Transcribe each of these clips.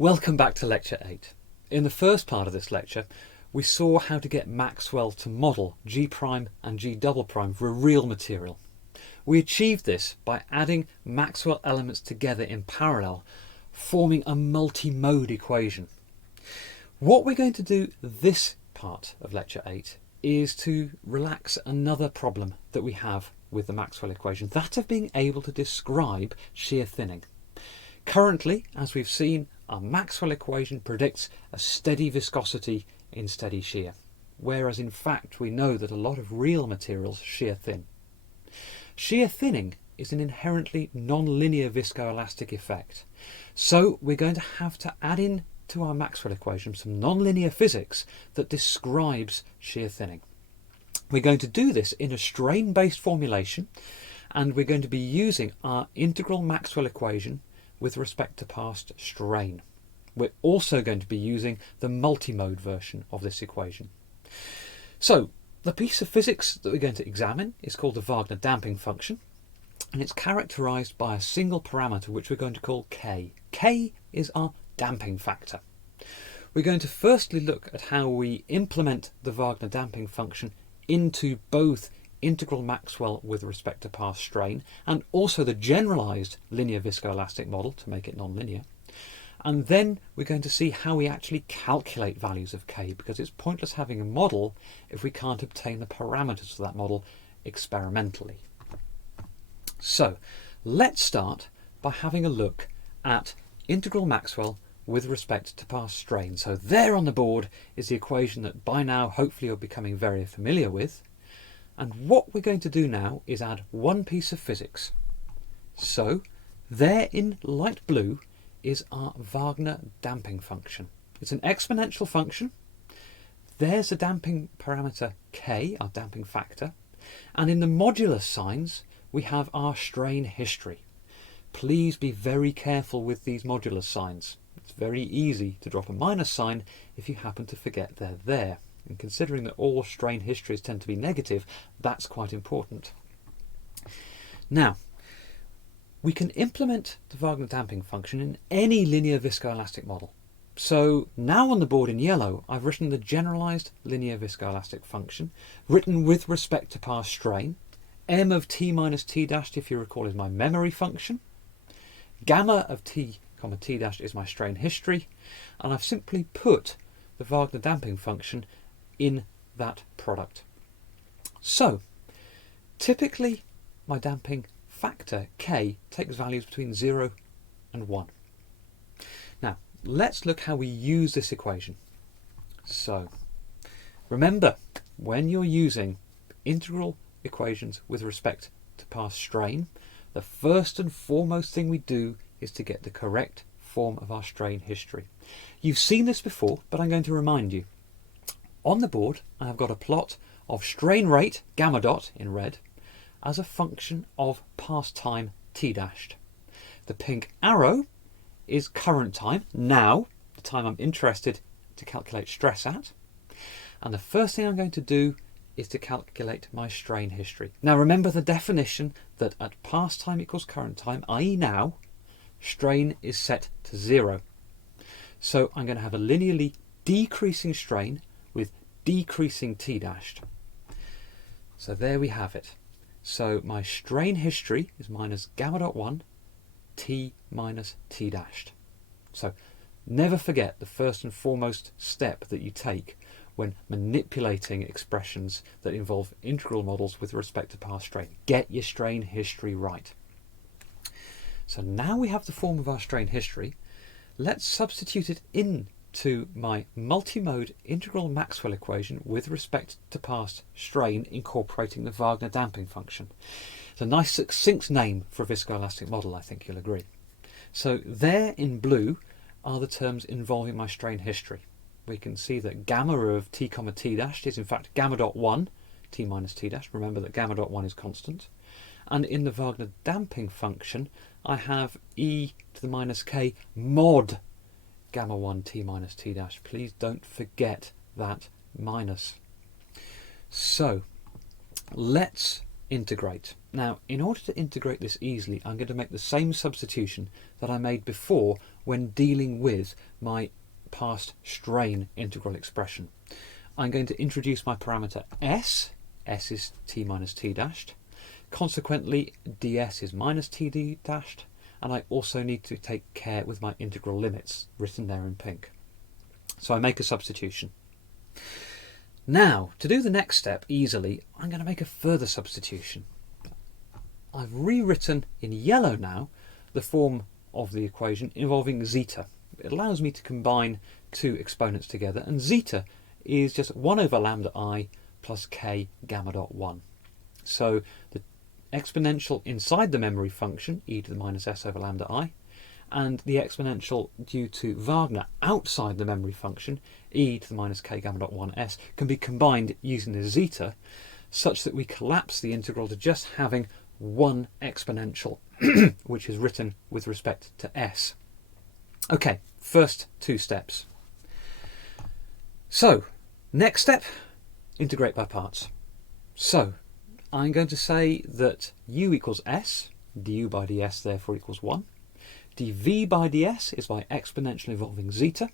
Welcome back to Lecture 8. In the first part of this lecture, we saw how to get Maxwell to model G' and G" for a real material. We achieved this by adding Maxwell elements together in parallel, forming a multimode equation. What we're going to do this part of Lecture 8 is to relax another problem that we have with the Maxwell equation, that of being able to describe shear thinning. Currently, as we've seen, our Maxwell equation predicts a steady viscosity in steady shear, whereas in fact we know that a lot of real materials shear thin. Shear thinning is an inherently non-linear viscoelastic effect, so we're going to have to add in to our Maxwell equation some non-linear physics that describes shear thinning. We're going to do this in a strain-based formulation, and we're going to be using our integral Maxwell equation with respect to past strain. We're also going to be using the multimode version of this equation. So the piece of physics that we're going to examine is called the Wagner damping function, and it's characterised by a single parameter which we're going to call K. K is our damping factor. We're going to firstly look at how we implement the Wagner damping function into both integral Maxwell with respect to past strain and also the generalised linear viscoelastic model to make it non-linear. And then we're going to see how we actually calculate values of K, because it's pointless having a model if we can't obtain the parameters of that model experimentally. So let's start by having a look at integral Maxwell with respect to past strain. So there on the board is the equation that by now hopefully you're becoming very familiar with. And what we're going to do now is add one piece of physics. So there in light blue is our Wagner damping function. It's an exponential function. There's the damping parameter K, our damping factor. And in the modulus signs, we have our strain history. Please be very careful with these modulus signs. It's very easy to drop a minus sign if you happen to forget they're there. And considering that all strain histories tend to be negative, that's quite important. Now, we can implement the Wagner damping function in any linear viscoelastic model. So now on the board in yellow, I've written the generalised linear viscoelastic function, written with respect to past strain. M of t minus t dashed, if you recall, is my memory function. Gamma of t comma t dashed is my strain history. And I've simply put the Wagner damping function in that product. So typically my damping factor K takes values between 0 and 1. Now let's look how we use this equation. So remember, when you're using integral equations with respect to past strain, the first and foremost thing we do is to get the correct form of our strain history. You've seen this before, but I'm going to remind you. On the board, I've got a plot of strain rate, gamma dot in red, as a function of past time t dashed. The pink arrow is current time, now, the time I'm interested to calculate stress at. And the first thing I'm going to do is to calculate my strain history. Now remember the definition that at past time equals current time, i.e. now, strain is set to 0. So I'm going to have a linearly decreasing strain with decreasing t dashed. So there we have it. So my strain history is minus gamma dot 1 t minus t dashed. So never forget the first and foremost step that you take when manipulating expressions that involve integral models with respect to past strain. Get your strain history right. So now we have the form of our strain history. Let's substitute it into my multimode integral Maxwell equation with respect to past strain, incorporating the Wagner damping function. It's a nice succinct name for a viscoelastic model, I think you'll agree. So there in blue are the terms involving my strain history. We can see that gamma of t comma t dashed is in fact gamma dot 1 t minus t dashed. Remember that gamma dot 1 is constant. And in the Wagner damping function, I have e to the minus k mod gamma 1 t minus t dash. Please don't forget that minus. So let's integrate. Now, in order to integrate this easily, I'm going to make the same substitution that I made before when dealing with my past strain integral expression. I'm going to introduce my parameter s. S is t minus t dashed. Consequently, ds is minus td dashed. And I also need to take care with my integral limits, written there in pink. So I make a substitution. Now, to do the next step easily, I'm going to make a further substitution. I've rewritten in yellow now the form of the equation involving zeta. It allows me to combine two exponents together, and zeta is just 1 over lambda I plus k gamma dot 1. So the exponential inside the memory function, e to the minus s over lambda I, and the exponential due to Wagner outside the memory function, e to the minus k gamma dot 1s, can be combined using the zeta, such that we collapse the integral to just having one exponential, which is written with respect to s. Okay, first two steps. So, next step, integrate by parts. So, I'm going to say that u equals s, du by ds therefore equals 1. dv by ds is by exponential involving zeta,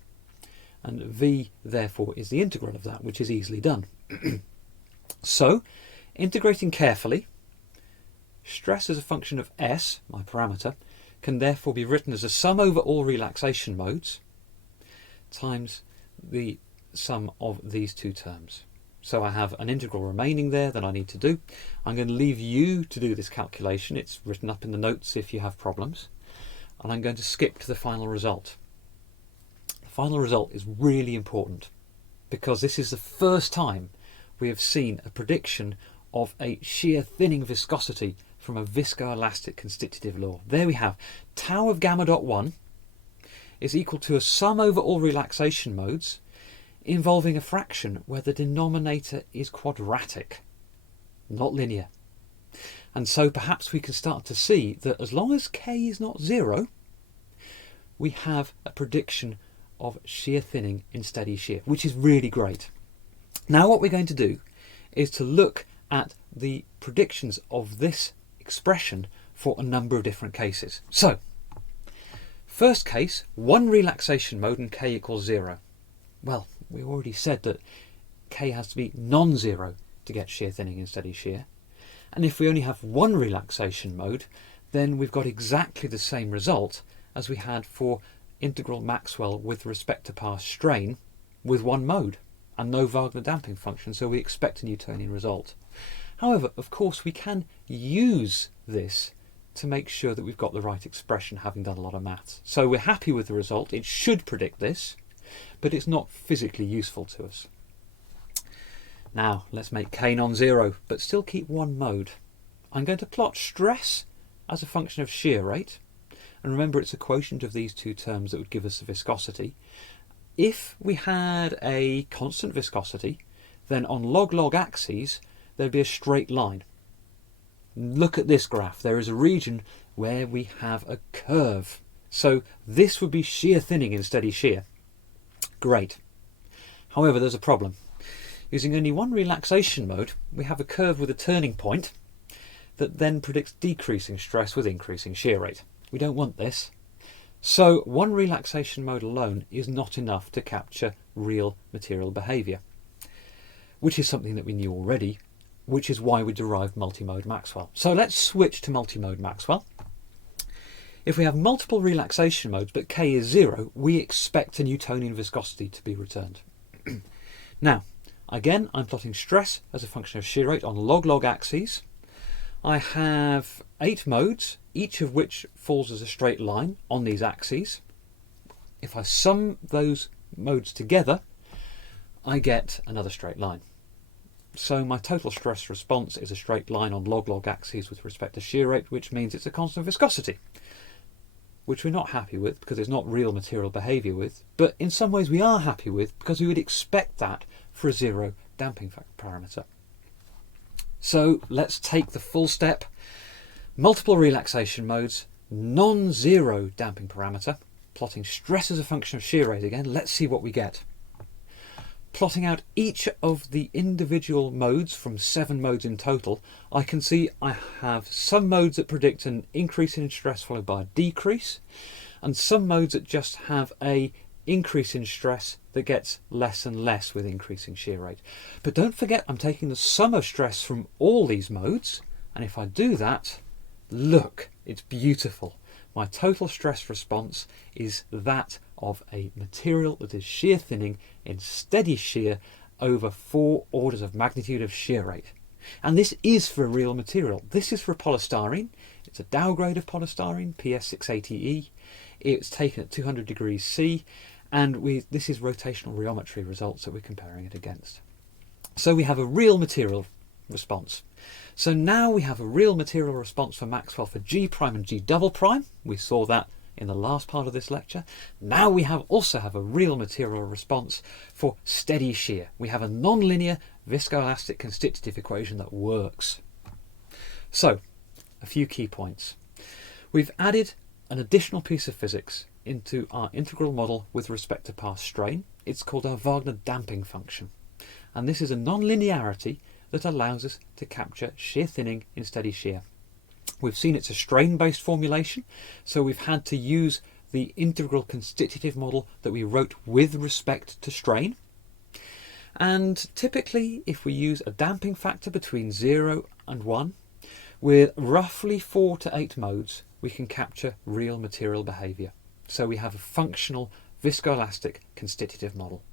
and v therefore is the integral of that, which is easily done. So, integrating carefully, stress as a function of s, my parameter, can therefore be written as a sum over all relaxation modes times the sum of these two terms. So I have an integral remaining there that I need to do. I'm going to leave you to do this calculation. It's written up in the notes if you have problems. And I'm going to skip to the final result. The final result is really important because this is the first time we have seen a prediction of a shear thinning viscosity from a viscoelastic constitutive law. There we have tau of gamma dot 1 is equal to a sum over all relaxation modes involving a fraction where the denominator is quadratic, not linear. And so perhaps we can start to see that as long as k is not 0, we have a prediction of shear thinning in steady shear, which is really great. Now what we're going to do is to look at the predictions of this expression for a number of different cases. So, first case, one relaxation mode and k equals 0. Well, we already said that k has to be non-zero to get shear thinning in steady shear. And if we only have one relaxation mode, then we've got exactly the same result as we had for integral Maxwell with respect to past strain with one mode and no Wagner damping function, so we expect a Newtonian result. However, of course, we can use this to make sure that we've got the right expression, having done a lot of maths. So we're happy with the result. It should predict this, but it's not physically useful to us. Now, let's make k non-zero, but still keep one mode. I'm going to plot stress as a function of shear rate, and remember it's a quotient of these two terms that would give us the viscosity. If we had a constant viscosity, then on log-log axes, there'd be a straight line. Look at this graph. There is a region where we have a curve. So this would be shear thinning in steady shear. Great. However, there's a problem. Using only one relaxation mode, we have a curve with a turning point that then predicts decreasing stress with increasing shear rate. We don't want this. So one relaxation mode alone is not enough to capture real material behaviour, which is something that we knew already, which is why we derived Multimode Maxwell. So let's switch to Multimode Maxwell. If we have multiple relaxation modes but k is 0, we expect a Newtonian viscosity to be returned. Now, again, I'm plotting stress as a function of shear rate on log-log axes. I have 8 modes, each of which falls as a straight line on these axes. If I sum those modes together, I get another straight line. So my total stress response is a straight line on log-log axes with respect to shear rate, which means it's a constant viscosity, which we're not happy with because it's not real material behaviour with, but in some ways we are happy with because we would expect that for a 0 damping parameter. So let's take the full step. Multiple relaxation modes, non-zero damping parameter, plotting stress as a function of shear rate again. Let's see what we get. Plotting out each of the individual modes from 7 modes in total, I can see I have some modes that predict an increase in stress followed by a decrease, and some modes that just have a increase in stress that gets less and less with increasing shear rate. But don't forget, I'm taking the sum of stress from all these modes, and if I do that, look, it's beautiful. My total stress response is that of a material that is shear thinning in steady shear over 4 orders of magnitude of shear rate. And this is for a real material. This is for polystyrene. It's a Dow grade of polystyrene, PS680E. It's taken at 200 degrees C, and this is rotational rheometry results that we're comparing it against. So we have a real material response. So now we have a real material response for Maxwell for G prime and G double prime. We saw that in the last part of this lecture. Now we also have a real material response for steady shear. We have a non-linear viscoelastic constitutive equation that works. So, a few key points. We've added an additional piece of physics into our integral model with respect to past strain. It's called our Wagner damping function. And this is a non-linearity that allows us to capture shear thinning in steady shear. We've seen it's a strain-based formulation, so we've had to use the integral constitutive model that we wrote with respect to strain. And typically, if we use a damping factor between 0 and 1, with roughly 4 to 8 modes, we can capture real material behaviour. So we have a functional viscoelastic constitutive model.